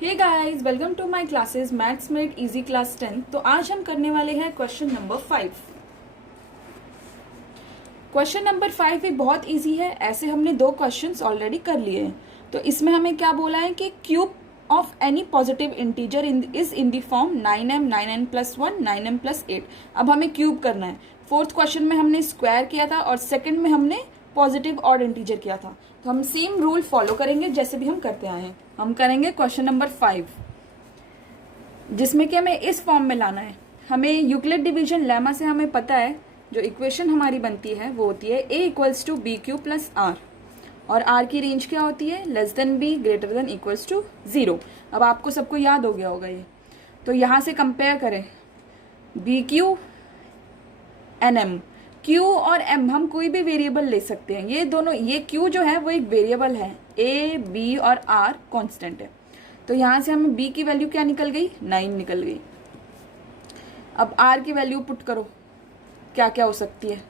Hey guys, welcome to my classes maths made easy class 10। तो आज हम करने वाले हैं क्वेश्चन नंबर 5। क्वेश्चन नंबर 5 भी बहुत इजी है। ऐसे हमने दो क्वेश्चंस ऑलरेडी कर लिए हैं। तो इसमें हमें क्या बोला है कि cube of any positive integer is in the form 9m 9n+1 9m+8। अब हमें क्यूब करना है। फोर्थ क्वेश्चन में हमने स्क्वायर किया था और सेकंड में हमने पॉजिटिव ऑड इंटीजर किया था। तो हम सेम रूल फॉलो करेंगे जैसे भी हम करते आए हैं। हम करेंगे क्वेश्चन नंबर 5, जिसमें कि हमें इस फॉर्म में लाना है। हमें यूक्लिड डिवीजन लेमा से हमें पता है जो इक्वेशन हमारी बनती है वो होती है a = bq + r, और r की रेंज क्या होती है? <b > 0। अब आपको सबको याद हो गया होगा ये। तो यहाँ से कंपेयर करें bq एन m। q और m हम कोई भी वेरिएबल ले सकते हैं। ये दोनों, ये q जो है वो एक वेरिएबल है, a b और r कांस्टेंट है। तो यहाँ से हमें b की वैल्यू क्या निकल गई? 9 निकल गई। अब r की वैल्यू पुट करो, क्या क्या हो सकती है?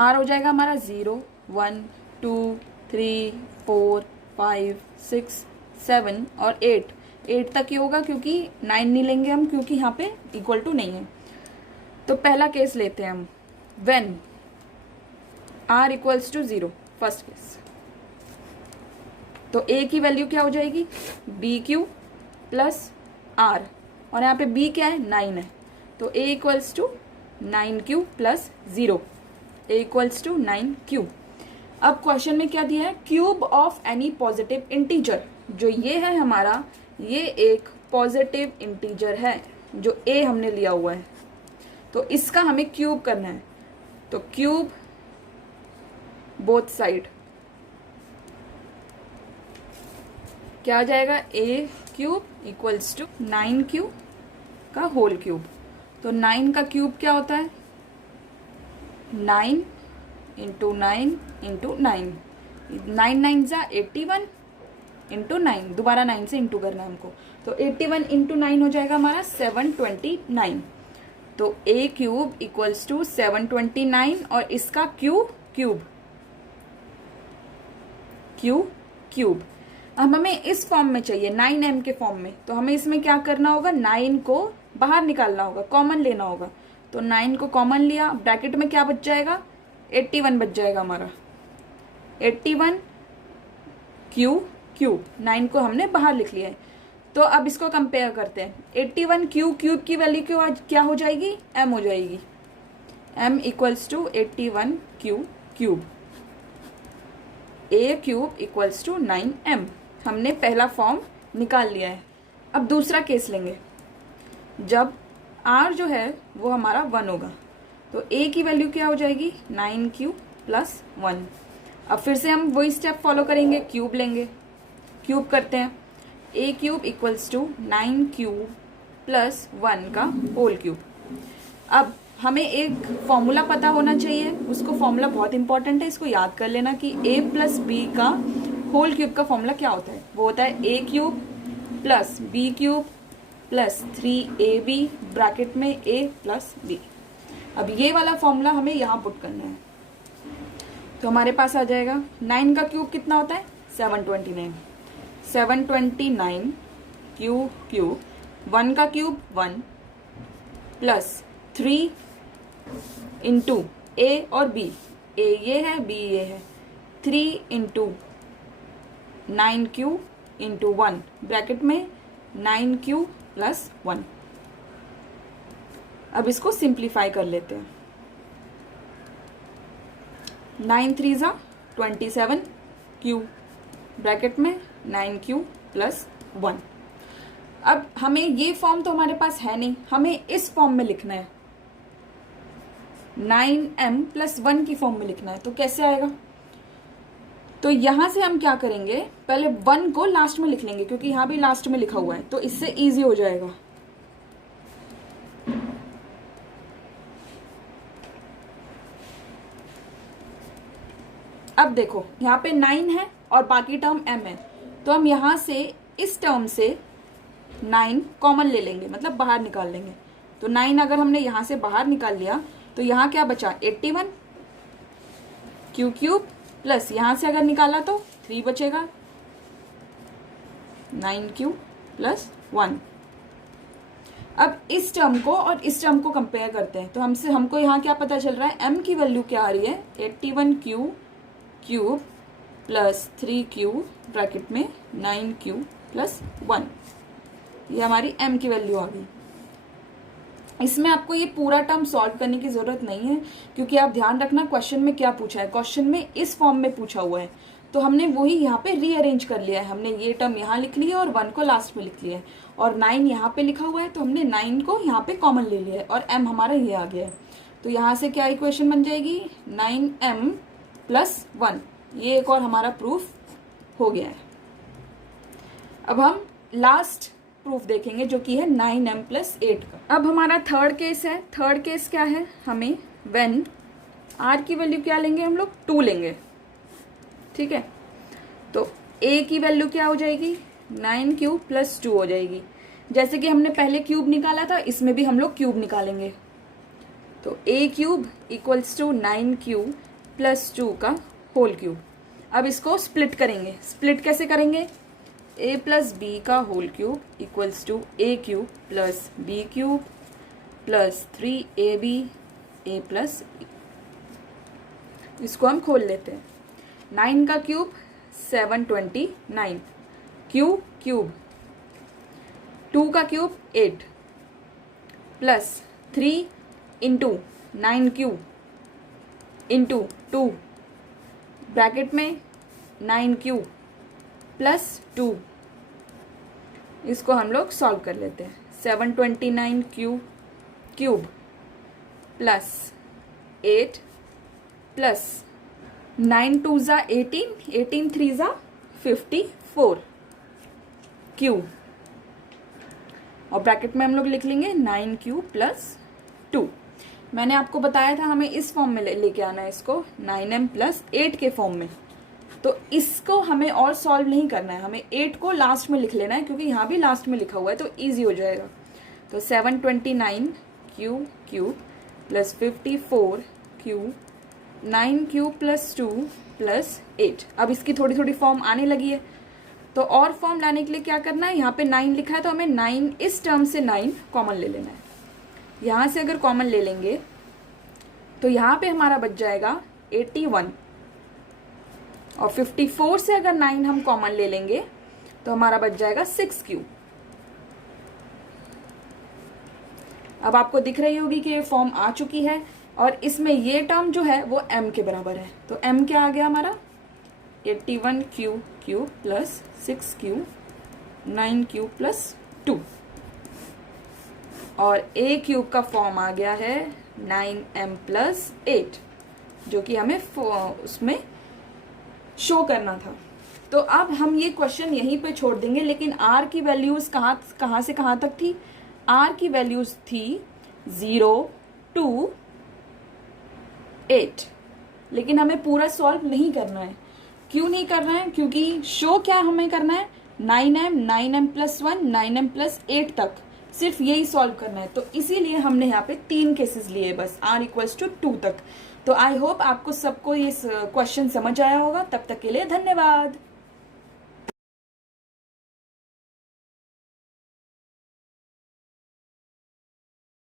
r हो जाएगा हमारा 0 1 2 3 4 5 6 7 और 8 तक ही होगा, क्योंकि 9 नहीं लेंगे हम, क्योंकि यहाँ पे इक्वल टू नहीं है। तो पहला केस लेते हैं हम, व्हेन r = 0, फर्स्ट केस। तो a की वैल्यू क्या हो जाएगी? bq + r, और यहाँ पे b क्या है? 9 है। तो a = 9q + 0, a = 9q। अब क्वेश्चन में क्या दिया है? Cube of any positive integer. जो ये है हमारा, ये एक पॉजिटिव इंटीजर है जो a हमने लिया हुआ है। तो इसका हमें क्यूब करना है। तो क्यूब बोथ साइड, क्या आ जाएगा? a³ = 9q का होल क्यूब। तो 9 का क्यूब क्या होता है? 9 × 9 × 9, 9 9 = 81 × 9, दोबारा 9 से इंटू करना है हमको। तो 81 × 9 हो जाएगा हमारा 729। तो a³ = 729 और इसका क्यूब। अब हमें इस फॉर्म में चाहिए, 9m के फॉर्म में। तो हमें इसमें क्या करना होगा? 9 को बाहर निकालना होगा, कॉमन लेना होगा। तो 9 को कॉमन लिया, ब्रैकेट में क्या बच जाएगा? 81 बच जाएगा हमारा। 81 क्यूब, 9 को हमने बाहर लिख लिया है। तो अब इसको कंपेयर करते हैं। 81 क्यूब की वैल्यू क्या हो जाएगी? m हो जाएगी। m = 81 cube, a³ = 9m। हमने पहला फॉर्म निकाल लिया है। अब दूसरा केस लेंगे, जब r जो है वो हमारा 1 होगा। तो a की वैल्यू क्या हो जाएगी? 9q + 1। अब फिर से हम वही स्टेप फॉलो करेंगे, क्यूब लेंगे। क्यूब करते हैं, a³ = 9q + 1 का होल क्यूब। अब हमें एक फॉर्मूला पता होना चाहिए, उसको फॉर्मूला बहुत इंपॉर्टेंट है, इसको याद कर लेना कि a + b का होल क्यूब का फॉर्मूला क्या होता है? वो होता है a³ + b³ + 3ab ब्रैकेट में a + b। अब ये वाला फॉर्मूला हमें यहाँ पुट करना है। तो हमारे पास आ जाएगा 9 का क्यूब कितना होता है? 729। 729 क्यूब, 1 का क्यूब 1 + 3 × a और b। a ये है, b ये है। 3 × 9q × 1 ब्रैकेट में 9q + 1। अब इसको सिंप्लीफाई कर लेते हैं। 9 3 = 27 q ब्रैकेट में 9q + 1। अब हमें ये फॉर्म तो हमारे पास है नहीं, हमें इस फॉर्म में लिखना है, 9m + 1 की फॉर्म में लिखना है। तो कैसे आएगा? तो यहां से हम क्या करेंगे, पहले 1 को लास्ट में लिख लेंगे, क्योंकि यहां भी लास्ट में लिखा हुआ है, तो इससे इजी हो जाएगा। अब देखो, यहाँ पे 9 है और बाकी टर्म m है। तो हम यहाँ से इस टर्म से 9 कॉमन ले लेंगे, मतलब बाहर निकाल लेंगे। तो 9 अगर हमने यहाँ से बाहर निकाल लिया तो यहाँ क्या बचा? 81 क्यूब प्लस यहाँ से अगर निकाला तो 3 बचेगा, 9q प्लस 1। अब इस टर्म को और इस टर्म को कंपेयर करते हैं तो हमको यहाँ क्या पता चल रहा है, m की वैल्यू क्या आ रही है, 81q cube plus 3q bracket में 9q प्लस 1। ये हमारी m की वैल्यू आ गई। इसमें आपको ये पूरा टर्म सॉल्व करने की जरूरत नहीं है, क्योंकि आप ध्यान रखना क्वेश्चन में क्या पूछा है। क्वेश्चन में इस फॉर्म में पूछा हुआ है, तो हमने वही यहाँ पे रीअरेंज कर लिया है। हमने ये टर्म यहाँ लिख लिया और 1 को लास्ट में लिख लिया है, और 9 यहाँ पे लिखा हुआ है तो हमने 9 को यहाँ पे कॉमन ले लिया है, और m हमारा ये आ गया है। तो यहाँ से क्या इक्वेशन बन जाएगी, 9m प्लस 1। ये एक और हमारा प्रूफ हो गया है। अब हम लास्ट प्रूफ देखेंगे जो कि है 9m प्लस 8 का। अब हमारा थर्ड केस है। थर्ड केस क्या है, हमें व्हेन r की वैल्यू क्या लेंगे हम लोग, 2 लेंगे। ठीक है, तो a की वैल्यू क्या हो जाएगी, 9q प्लस 2 हो जाएगी। जैसे कि हमने पहले क्यूब निकाला था, इसमें भी हम लोग क्यूब निकालेंगे। तो a cube equals to 9q plus 2 का होल क्यूब। अब इसको स्प्लिट करेंगे। स्प्लिट कैसे करेंगे, a प्लस बी का whole cube equals to a cube plus b cube plus 3ab a plus b। इसको हम खोल लेते हैं। 9 का क्यूब 729, क्यूब 2 का cube 8 plus 3 into 9q into 2 bracket में 9q प्लस 2। इसको हम लोग सॉल्व कर लेते हैं। 729 क्यूब प्लस 8 प्लस 9 2 ज़ा 18, 18 3 ज़ा 54 क्यूब, और ब्रैकेट में हम लोग लिख लेंगे 9q प्लस 2। मैंने आपको बताया था हमें इस फॉर्म में लेके आना है इसको, 9m प्लस 8 के फॉर्म में। तो इसको हमें और सॉल्व नहीं करना है, हमें 8 को लास्ट में लिख लेना है, क्योंकि यहाँ भी लास्ट में लिखा हुआ है तो इजी हो जाएगा। तो 729 cube plus 54 cube 9q plus 2 plus 8। अब इसकी थोड़ी थोड़ी फॉर्म आने लगी है, तो और फॉर्म लाने के लिए क्या करना है, यहाँ पे 9 लिखा है तो हमें 9 इस टर्म से 9 कॉमन ले लेना है। यहाँ से अगर कॉमन ले लेंगे तो यहाँ पे हमारा बच जाएगा 81, और 54 से अगर 9 हम कॉमन ले लेंगे तो हमारा बच जाएगा 6q। अब आपको दिख रही होगी कि ये फॉर्म आ चुकी है, और इसमें ये टर्म जो है वो m के बराबर है। तो m क्या आ गया हमारा, 81q cube plus 6q 9q plus 2, और a क्यूब का फॉर्म आ गया है 9m प्लस 8, जो कि हमें उसमें शो करना था। तो अब हम ये क्वेश्चन यहीं पे छोड़ देंगे, लेकिन r की वैल्यूज कहाँ से कहाँ तक थी, r की वैल्यूज थी 0 to 8, लेकिन हमें पूरा सॉल्व नहीं करना है। क्यों नहीं करना है, क्योंकि शो क्या हमें करना है, 9m प्लस 1 9m प्लस 8 तक, सिर्फ यही सॉल्व करना है। तो इसीलिए हमने यहाँ पे 3 केसेस लिए बस, r इक्वल्स टू 2 तक। तो आई होप आपको सबको ये क्वेश्चन समझ आया होगा। तब तक के लिए धन्यवाद।